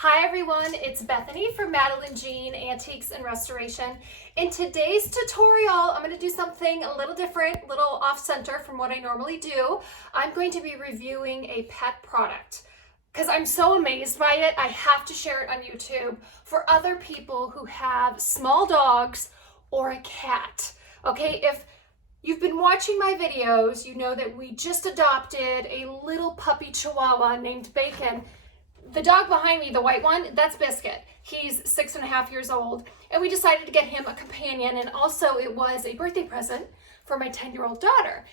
Hi everyone, it's Bethany from Madeline Jean Antiques and Restoration. In today's tutorial, I'm going to do something a little different, a little off-center from what I normally do. I'm going to be reviewing a pet product because I'm so amazed by it. I have to share it on YouTube for other people who have small dogs or a cat. Okay, if you've been watching my videos, you know that we just adopted a little puppy chihuahua named Bacon. The dog behind me, the white one, that's Biscuit. He's 6.5 years old, and we decided to get him a companion, and also it was a birthday present for my 10-year-old daughter.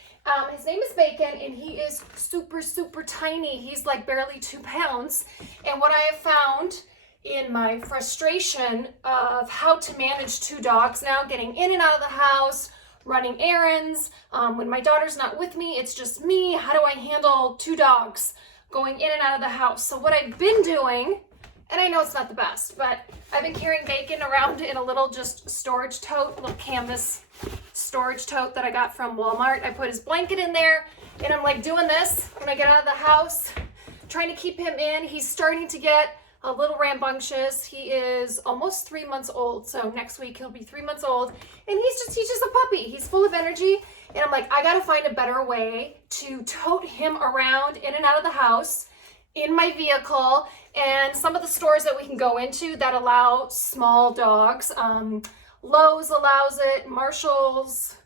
His name is Bacon, and he is super, super tiny. He's like barely 2 pounds, and what I have found in my frustration of how to manage 2 dogs now, getting in and out of the house, running errands, when my daughter's not with me, it's just me. How do I handle 2 dogs going in and out of the house? So what I've been doing, and I know it's not the best, but I've been carrying Bacon around in a little just storage tote, little canvas storage tote that I got from Walmart. I put his blanket in there, and I'm like doing this when I get out of the house, trying to keep him in. He's starting to get a little rambunctious. He is almost 3 months old, so next week he'll be 3 months old, and he's just a puppy. He's full of energy, and I'm like, I gotta find a better way to tote him around in and out of the house in my vehicle. And some of the stores that we can go into that allow small dogs, Lowe's allows it, Marshall's,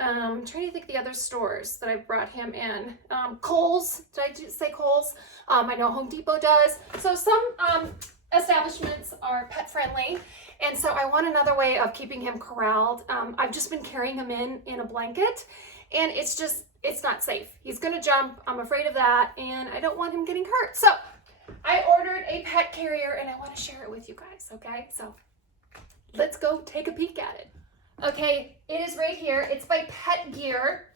I'm trying to think of the other stores that I brought him in. Kohl's, did I say Kohl's? I know Home Depot does. So some establishments are pet friendly, and so I want another way of keeping him corralled. I've just been carrying him in a blanket, and it's not safe. He's gonna jump, I'm afraid of that, and I don't want him getting hurt. So I ordered a pet carrier, and I want to share it with you guys, okay? So let's go take a peek at it. Okay, it is right here. It's by Pet Gear,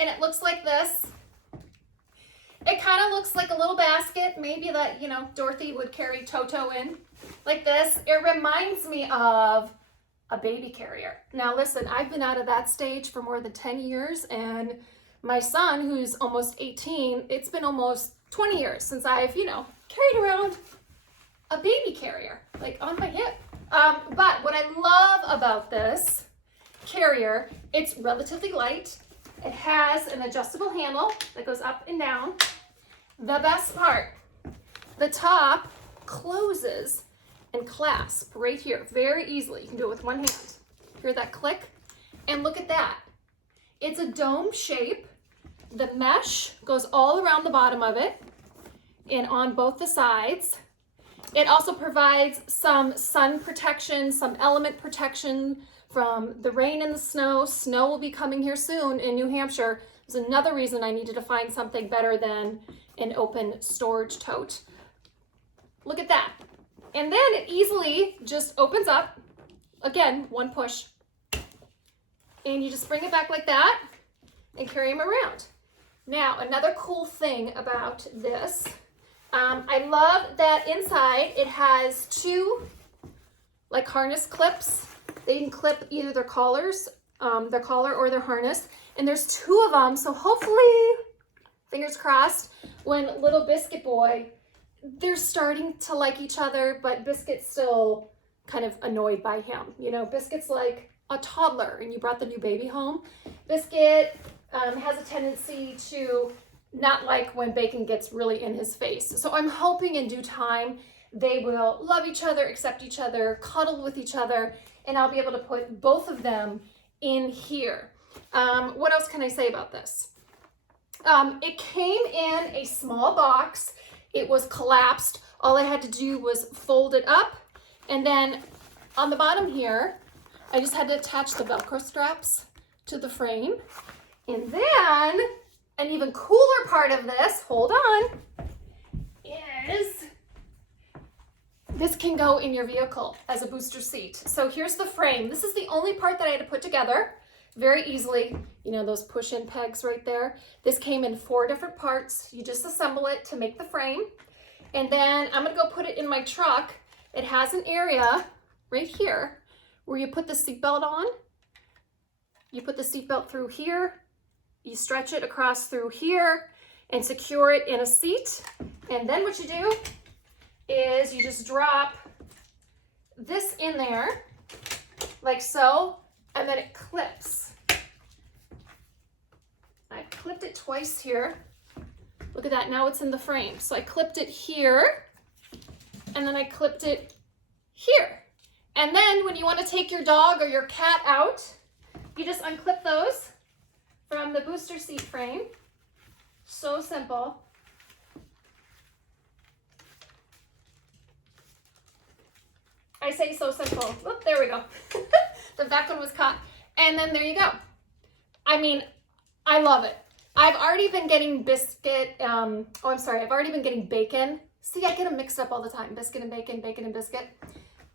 and it looks like this. It kind of looks like a little basket, maybe that, Dorothy would carry Toto in, like this. It reminds me of a baby carrier. Now listen, I've been out of that stage for more than 10 years, and my son, who's almost 18, it's been almost 20 years since I've, carried around a baby carrier, like on my hip. But what I love about this carrier, it's relatively light. It has an adjustable handle that goes up and down. The best part, the top closes and clasps right here very easily. You can do it with one hand. Hear that click? And look at that. It's a dome shape. The mesh goes all around the bottom of it and on both the sides. It also provides some sun protection, some element protection from the rain and the snow. Snow will be coming here soon in New Hampshire. There's another reason I needed to find something better than an open storage tote. Look at that. And then it easily just opens up. Again, one push. And you just bring it back like that and carry him around. Now, another cool thing about this, I love that inside it has 2 like harness clips. They can clip either their collars, their collar or their harness, and there's 2 of them. So hopefully, fingers crossed, when little Biscuit boy, they're starting to like each other, but Biscuit's still kind of annoyed by him. Biscuit's like a toddler, and you brought the new baby home. Biscuit has a tendency to not like when Bacon gets really in his face. So I'm hoping in due time they will love each other, accept each other, cuddle with each other, and I'll be able to put both of them in here. What else can I say about this? It came in a small box. It was collapsed. All I had to do was fold it up, and then on the bottom here, I just had to attach the Velcro straps to the frame. And then an even cooler part of this, hold on, is this can go in your vehicle as a booster seat. So here's the frame. This is the only part that I had to put together very easily. Those push-in pegs right there. This came in 4 different parts. You just assemble it to make the frame. And then I'm gonna go put it in my truck. It has an area right here where you put the seatbelt on. You put the seatbelt through here. You stretch it across through here and secure it in a seat. And then what you do is just drop this in there like so, and then it clips. I clipped it twice here. Look at that, now it's in the frame. So I clipped it here, and then I clipped it here. And then when you want to take your dog or your cat out, you just unclip those from the booster seat frame. So simple. I say so simple. Oop, there we go. The back one was caught. And then there you go. I mean, I love it. I've already been getting I've already been getting bacon. See, I get them mixed up all the time. Biscuit and bacon, bacon and biscuit.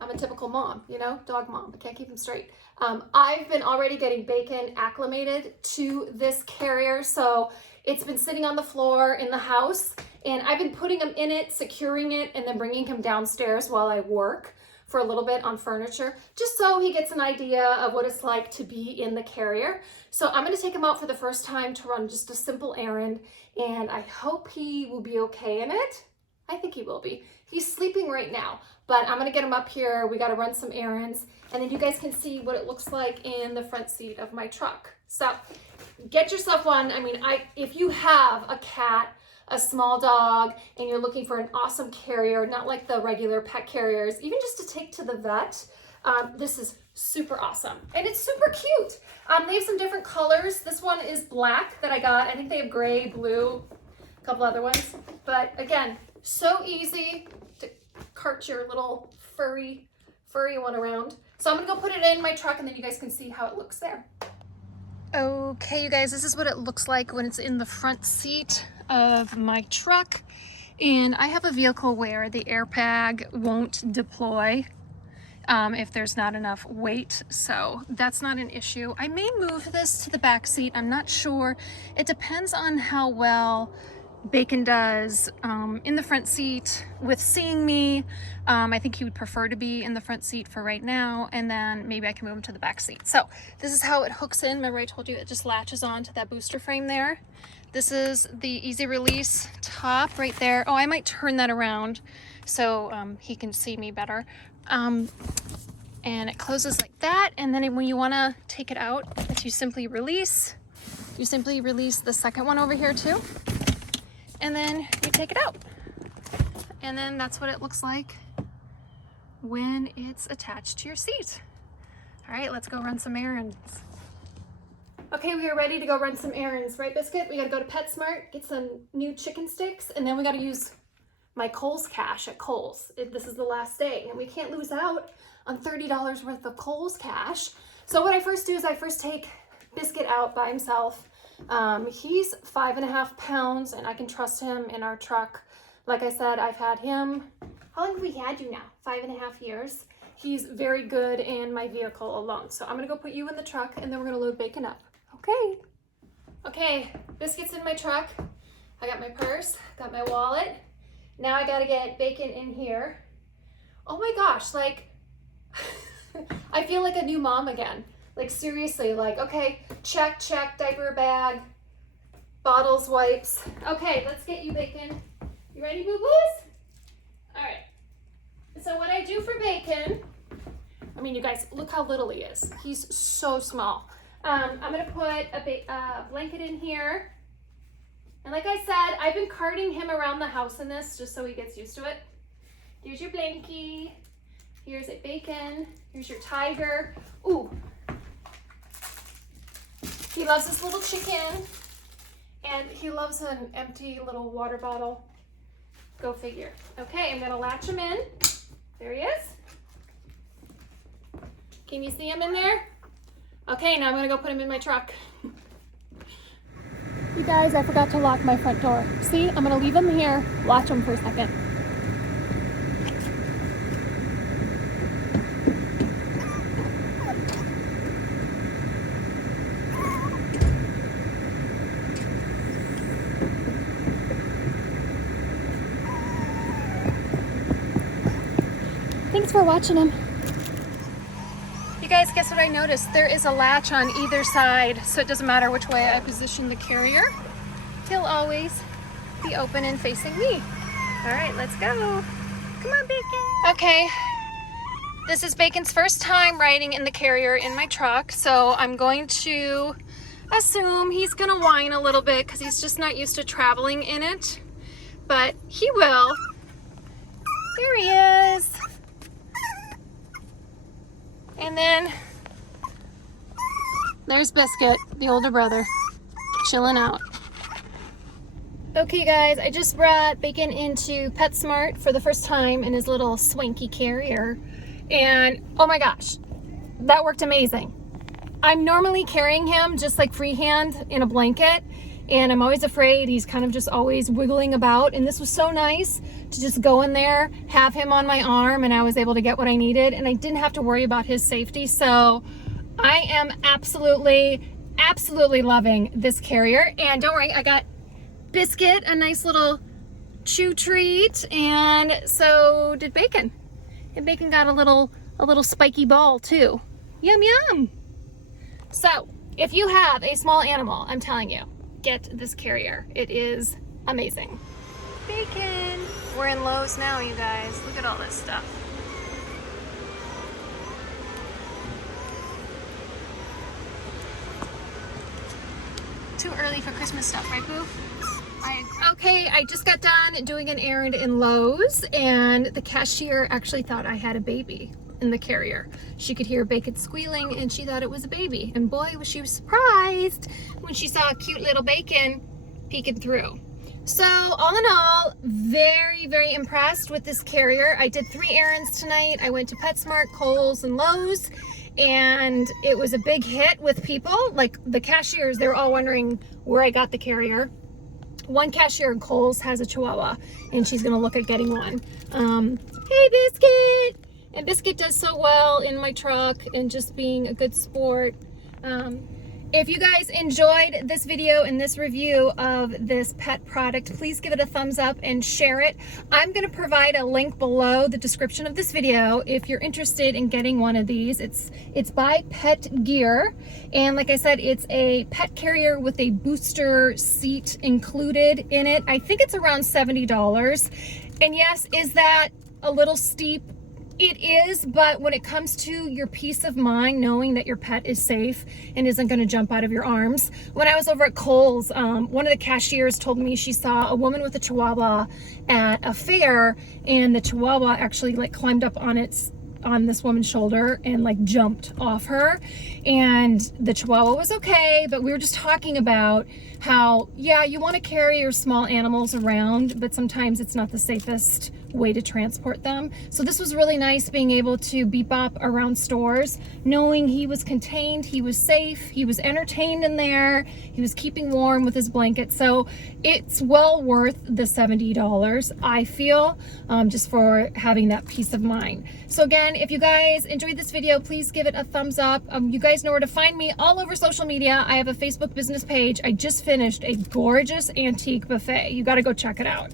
I'm a typical mom, you know, dog mom. I can't keep them straight. I've been already getting bacon acclimated to this carrier. So it's been sitting on the floor in the house, and I've been putting him in it, securing it, and then bringing him downstairs while I work for a little bit on furniture, just so he gets an idea of what it's like to be in the carrier. So I'm gonna take him out for the first time to run just a simple errand, and I hope he will be okay in it. I think he will be. He's sleeping right now, but I'm gonna get him up here. We gotta run some errands, and then you guys can see what it looks like in the front seat of my truck. So get yourself one. I mean, if you have a cat, a small dog, and you're looking for an awesome carrier, not like the regular pet carriers, even just to take to the vet, this is super awesome. And it's super cute. They have some different colors. This one is black that I got. I think they have gray, blue, a couple other ones. But again, so easy to cart your little furry one around. So I'm gonna go put it in my truck, and then you guys can see how it looks there. Okay, you guys, this is what it looks like when it's in the front seat of my truck. And I have a vehicle where the airbag won't deploy if there's not enough weight, so that's not an issue. I may move this to the back seat. I'm not sure. It depends on how well Bacon does in the front seat with seeing me. I think he would prefer to be in the front seat for right now, and then maybe I can move him to the back seat. So this is how it hooks in. Remember I told you it just latches on to that booster frame there. This is the easy release top right there. Oh, I might turn that around so he can see me better. And it closes like that, and then when you want to take it out, you simply release the second one over here too, and then you take it out, and then that's what it looks like when it's attached to your seat. All right, let's go run some errands. Okay, we are ready to go run some errands, right, Biscuit? We gotta go to PetSmart, get some new chicken sticks, and then we gotta use my Kohl's cash at Kohl's. This is the last day, and we can't lose out on $30 worth of Kohl's cash. So what I first do is I first take Biscuit out by himself. He's 5.5 pounds, and I can trust him in our truck. Like I said, I've had him, how long have we had you now? 5.5 years. He's very good in my vehicle alone. So I'm gonna go put you in the truck, and then we're gonna load Bacon up. Okay. Okay, Biscuit's in my truck. I got my purse, got my wallet. Now I gotta get Bacon in here. Oh my gosh, like, I feel like a new mom again. Like seriously, like, okay, check, diaper bag, bottles, wipes. Okay, let's get you, Bacon. You ready, boo-boos? All right. So what I do for Bacon, I mean, you guys, look how little he is. He's so small. I'm gonna put a blanket in here. And like I said, I've been carting him around the house in this just so he gets used to it. Here's your blankie. Here's a Bacon. Here's your tiger. Ooh. He loves this little chicken. And he loves an empty little water bottle. Go figure. Okay, I'm gonna latch him in. There he is. Can you see him in there? Okay, now I'm gonna go put him in my truck. You guys, I forgot to lock my front door. See, I'm gonna leave him here, watch him for a second. Thanks for watching him. You guys, guess what I noticed? There is a latch on either side, so it doesn't matter which way I position the carrier. He'll always be open and facing me. All right, let's go. Come on, Bacon. Okay, this is Bacon's first time riding in the carrier in my truck, so I'm going to assume he's gonna whine a little bit because he's just not used to traveling in it, but he will. There he is. And then there's Biscuit, the older brother, chilling out. Okay guys, I just brought Bacon into PetSmart for the first time in his little swanky carrier. And oh my gosh, that worked amazing. I'm normally carrying him just like freehand in a blanket, and I'm always afraid he's kind of just always wiggling about. And this was so nice to just go in there, have him on my arm, and I was able to get what I needed, and I didn't have to worry about his safety. So I am absolutely loving this carrier. And don't worry, I got Biscuit a nice little chew treat, and so did Bacon. And Bacon got a little spiky ball too. Yum yum. So if you have a small animal, I'm telling you, get this carrier. It is amazing. Bacon. We're in Lowe's now, you guys. Look at all this stuff. Too early for Christmas stuff, right, Boo? Okay, I just got done doing an errand in Lowe's, and the cashier actually thought I had a baby in the carrier. She could hear Bacon squealing, and she thought it was a baby. And boy, was she surprised when she saw a cute little Bacon peeking through. So all in all, very impressed with this carrier. I did 3 errands tonight. I went to PetSmart, Kohl's, and Lowe's, and it was a big hit with people. Like the cashiers, they were all wondering where I got the carrier. One cashier in Kohl's has a chihuahua, and she's gonna look at getting one. Hey Biscuit! And Biscuit does so well in my truck and just being a good sport. If you guys enjoyed this video and this review of this pet product, please give it a thumbs up and share it. I'm going to provide a link below the description of this video if you're interested in getting one of these. It's by Pet Gear, and like I said, it's a pet carrier with a booster seat included in it. I think it's around $70. And yes, is that a little steep? It is, but when it comes to your peace of mind, knowing that your pet is safe and isn't going to jump out of your arms. When I was over at Kohl's, one of the cashiers told me she saw a woman with a chihuahua at a fair, and the chihuahua actually like climbed up on this woman's shoulder and like jumped off her, and the chihuahua was okay. But we were just talking about how, yeah, you want to carry your small animals around, but sometimes it's not the safest way to transport them. So this was really nice, being able to beep up around stores, knowing he was contained, he was safe, he was entertained in there, he was keeping warm with his blanket. So it's well worth the $70, I feel, just for having that peace of mind. So again, if you guys enjoyed this video, please give it a thumbs up. You guys know where to find me all over social media. I have a Facebook business page. I just finished a gorgeous antique buffet. You got to go check it out.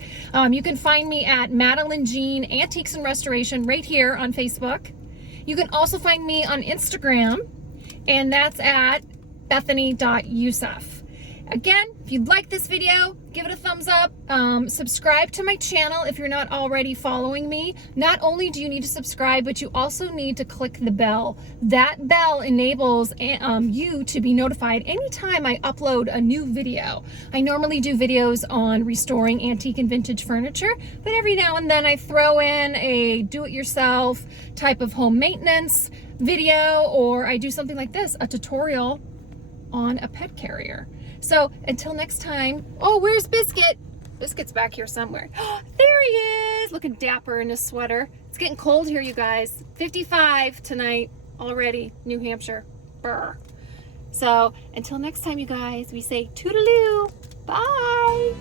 You can find me at Madeline Jean Antiques and Restoration right here on Facebook. You can also find me on Instagram, and that's at Bethany.Yusuf. Again, if you like this video, give it a thumbs up. Subscribe to my channel if you're not already following me. Not only do you need to subscribe, but you also need to click the bell. That bell enables you to be notified anytime I upload a new video. I normally do videos on restoring antique and vintage furniture, but every now and then I throw in a do-it-yourself type of home maintenance video, or I do something like this, a tutorial on a pet carrier. So until next time, oh, where's Biscuit? Biscuit's back here somewhere. There he is, looking dapper in his sweater. It's getting cold here, you guys. 55 tonight already, New Hampshire. Brr. So until next time, you guys, we say toodaloo. Bye.